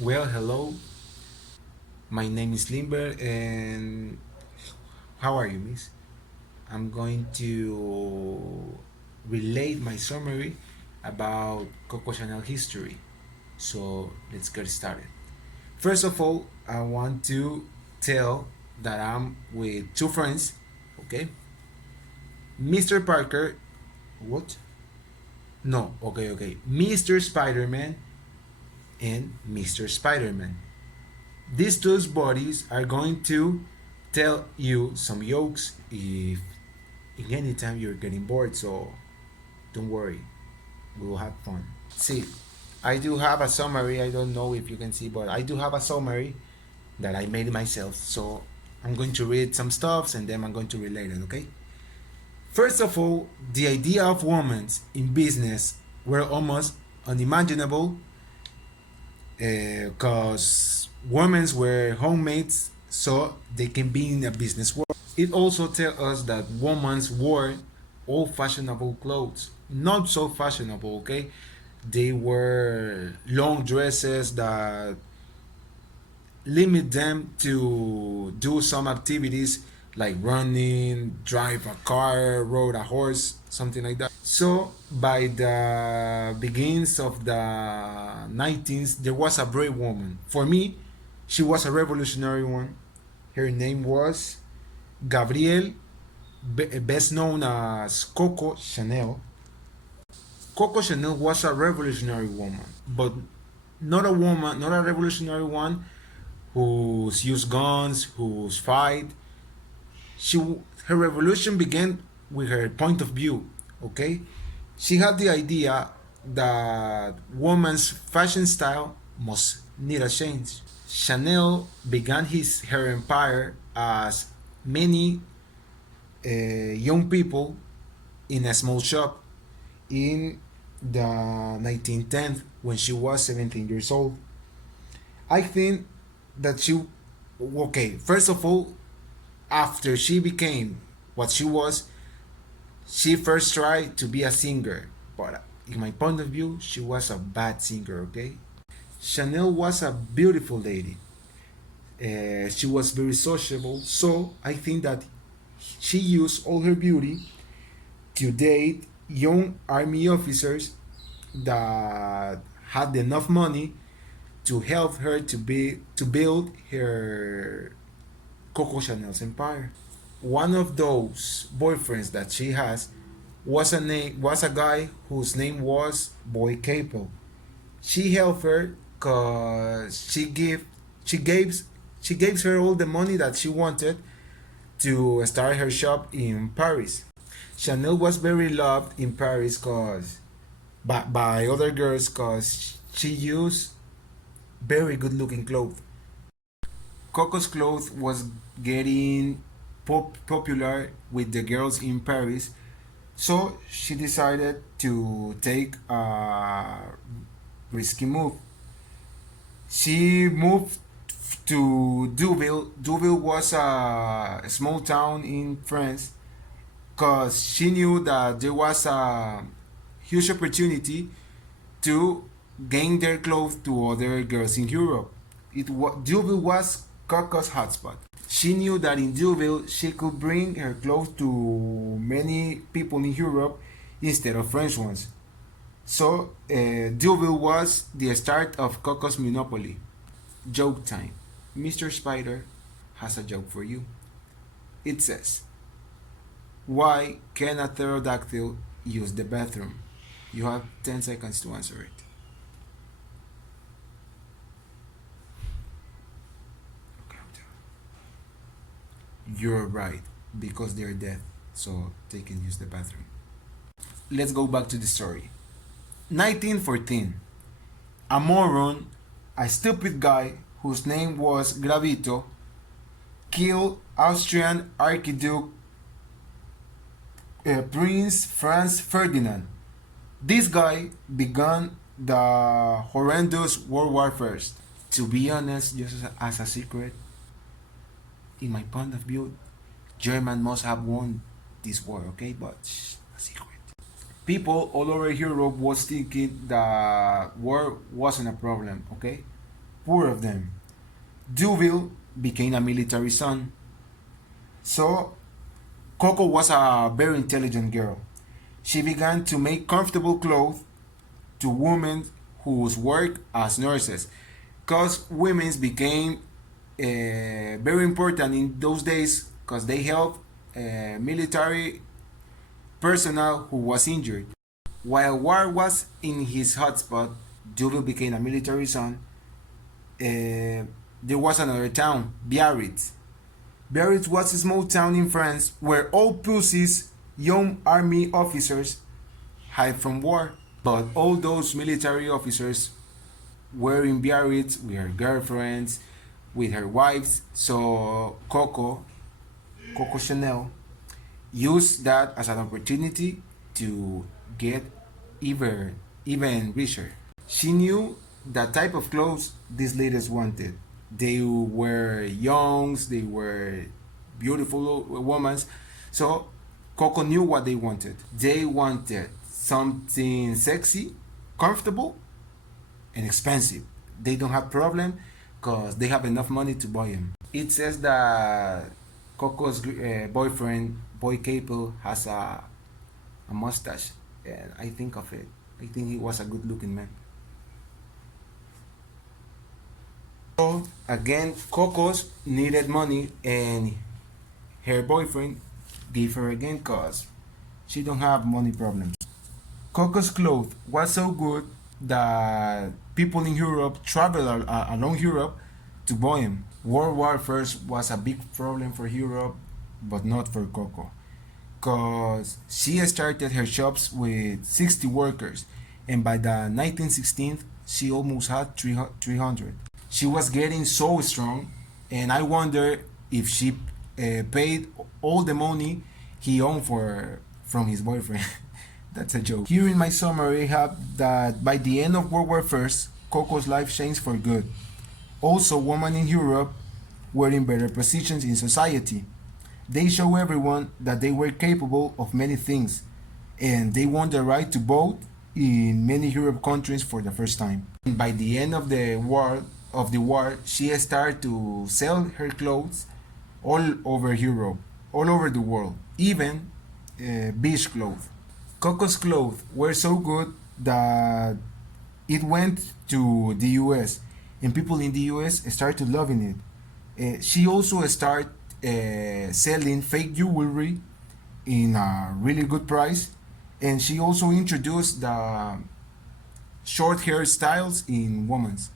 Well, hello. My name is Limberth, and how are you, Miss? I'm going to relate my summary about Coco Chanel history. So let's get started. First of all, I want to tell that I'm with two friends. Okay, Mr. Parker. What? No. Okay. Mr. Spider-Man and Mr. Spider-Man. These two bodies are going to tell you some jokes if in any time you're getting bored, so don't worry, we will have fun. See, I do have a summary. I don't know if you can see, but I do have a summary that I made myself. So I'm going to read some stuffs and then I'm going to relate it, okay? First of all, the idea of women in business were almost unimaginable because women were homemates so they can be in a business world. It also tells us that women wore all fashionable clothes, not so fashionable, okay? They were long dresses that limit them to do some activities like running, drive a car, ride a horse, something like that. So by the beginnings of the 19th, there was a brave woman. For me, she was a revolutionary one. Her name was Gabrielle, best known as Coco Chanel. Coco Chanel was a revolutionary woman, but not a woman, not a revolutionary one who's used guns, who's fight. She Her revolution began with her point of view. Okay, she had the idea that woman's fashion style must need a change. Chanel began her empire as many young people in a small shop in the 1910s when she was 17 years old. I think that okay, first of all, after she became what she was, she first tried to be a singer, but in my point of view, she was a bad singer, okay? Chanel was a beautiful lady. She was very sociable, so I think that she used all her beauty to date young army officers that had enough money to help her to build her Coco Chanel's empire. One of those boyfriends that she has was a guy whose name was Boy Capel. She helped her cause she gave she gave her all the money that she wanted to start her shop in Paris. Chanel was very loved in Paris cause by other girls cause she used very good looking clothes. Coco's clothes was getting popular with the girls in Paris, so she decided to take a risky move. She moved to Deauville. Deauville was a small town in France because she knew that there was a huge opportunity to gain their clothes to other girls in Europe. Deauville was Coco's hotspot. She knew that in Deauville she could bring her clothes to many people in Europe instead of French ones. So Deauville was the start of Coco's monopoly. Joke time. Mr. Spider has a joke for you. It says, why can a pterodactyl use the bathroom? You have 10 seconds to answer it. You're right, because they're dead, so they can use the bathroom. Let's go back to the story. 1914. A moron, a stupid guy whose name was Gravito, killed Austrian Archduke Prince Franz Ferdinand. This guy began the horrendous World War I. To be honest, just as a secret, in my point of view, German must have won this war, okay? But a secret. People all over Europe was thinking that war wasn't a problem, okay? poor of them. Duville became a military son. So Coco was a very intelligent girl. She began to make comfortable clothes to women whose work as nurses, because women became very important in those days because they helped military personnel who was injured. While war was in his hotspot, Duville became a military son. There was another town, Biarritz. Biarritz was a small town in France where all pussies, young army officers, hide from war. But all those military officers were in Biarritz with her girlfriends, with her wives. So Coco Chanel, used that as an opportunity to get even richer. She knew the type of clothes these ladies wanted. They were young, they were beautiful women. So Coco knew what they wanted. They wanted something sexy, comfortable, and expensive. They don't have problem because they have enough money to buy them. It says that Coco's boyfriend, Boy Capel, has a mustache, and I think of it. I think he was a good-looking man. So again, Coco's needed money, and her boyfriend gave her again cause she don't have money problems. Coco's clothes was so good that people in Europe traveled along Europe to buy them. World War I was a big problem for Europe, but not for Coco, because she started her shops with 60 workers, and by the 1916th, she almost had 300. She was getting so strong, and I wonder if she paid all the money he owned from his boyfriend. That's a joke. Here in my summary, I have that by the end of World War I, Coco's life changed for good. Also, women in Europe were in better positions in society. They show everyone that they were capable of many things, and they won the right to vote in many Europe countries for the first time. And by the end of the war, she started to sell her clothes all over Europe, all over the world, even beach clothes. Coco's clothes were so good that it went to the US, and people in the US started loving it. She also started selling fake jewelry in a really good price, and she also introduced the short hair styles in women's.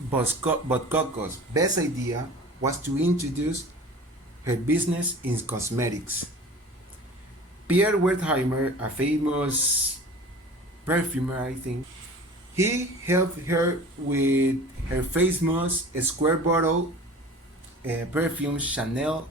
But Coco's best idea was to introduce her business in cosmetics. Pierre Wertheimer, a famous perfumer, I think, he helped her with her famous square bottle perfume Chanel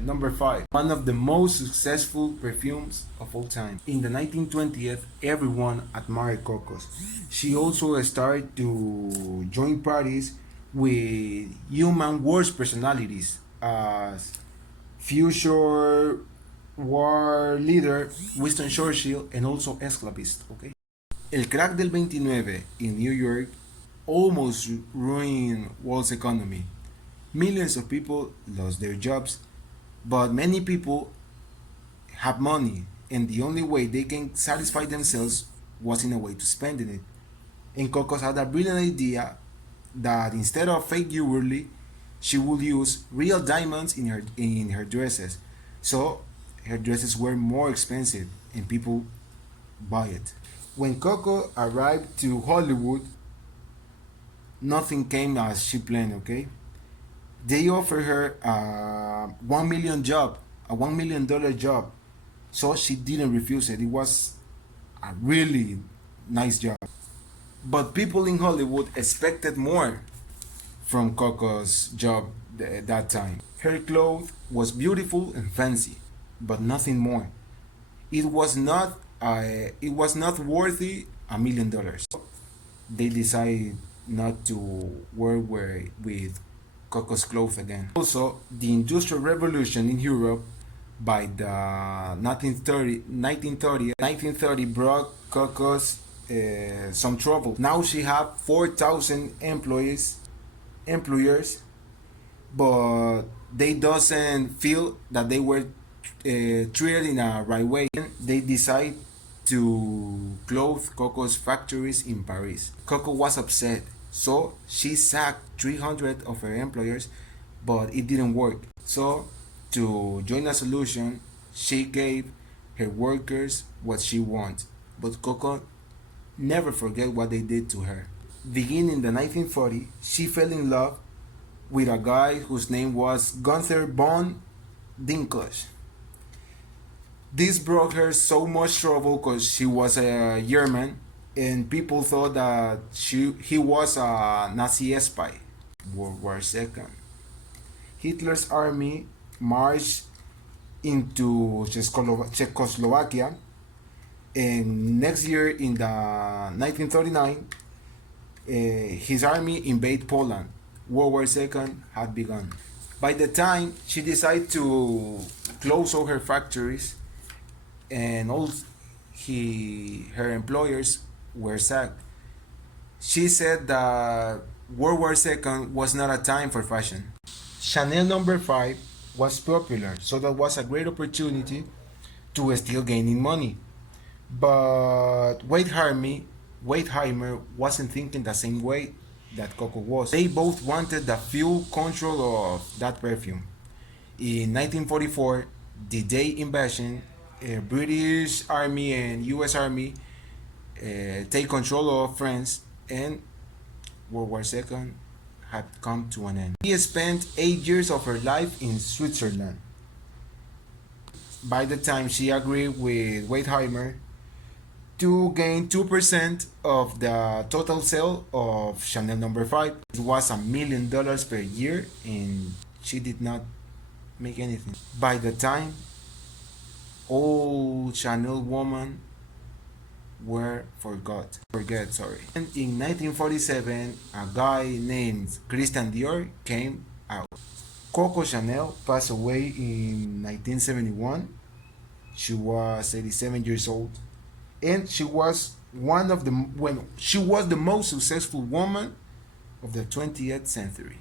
number 5, one of the most successful perfumes of all time. In the 1920s, everyone admired Coco's. She also started to join parties with human worst personalities as future war leader Winston Churchill and also esclavist. Okay. El crack del 29 in New York almost ruined world's economy. Millions of people lost their jobs, but many people have money, and the only way they can satisfy themselves was in a way to spending it. And Cocos had a brilliant idea that instead of fake jewelry, she would use real diamonds in her dresses. So her dresses were more expensive, and people buy it. When Coco arrived to Hollywood, nothing came as she planned. Okay. They offered her a $1 million job. So she didn't refuse it. It was a really nice job. But people in Hollywood expected more from Coco's job that time. Her clothes was beautiful and fancy, but nothing more. It was not worthy $1 million. They decided not to work with Coco's clothes again. Also, the Industrial Revolution in Europe by the 1930 brought Coco's some trouble. Now she have 4,000 employers, but they doesn't feel that they were treated in a right way. They decide to close Coco's factories in Paris. Coco was upset, so she sacked 300 of her employers, but it didn't work. So, to join a solution, she gave her workers what she wants, but Coco never forget what they did to her. Beginning in the 1940s, she fell in love with a guy whose name was Gunther von Dinklage. This brought her so much trouble because she was a German and people thought that he was a Nazi spy. World War II. Hitler's army marched into Czechoslovakia, and next year in the 1939 his army invaded Poland. World War II had begun. By the time she decided to close all her factories and all her employers were sacked, she said that World War II was not a time for fashion. Chanel number 5 was popular, so that was a great opportunity to still gaining money. But Weidheimer wasn't thinking the same way that Coco was. They both wanted the full control of that perfume. In 1944, the day invasion, British Army and U.S. Army take control of France, and World War II had come to an end. She spent 8 years of her life in Switzerland. By the time she agreed with Weidheimer to gain 2% of the total sale of Chanel number 5, it was $1 million per year, and she did not make anything. By the time all Chanel women were forget, sorry. And in 1947, a guy named Christian Dior came out. Coco Chanel passed away in 1971. She was 87 years old, and she was the most successful woman of the 20th century.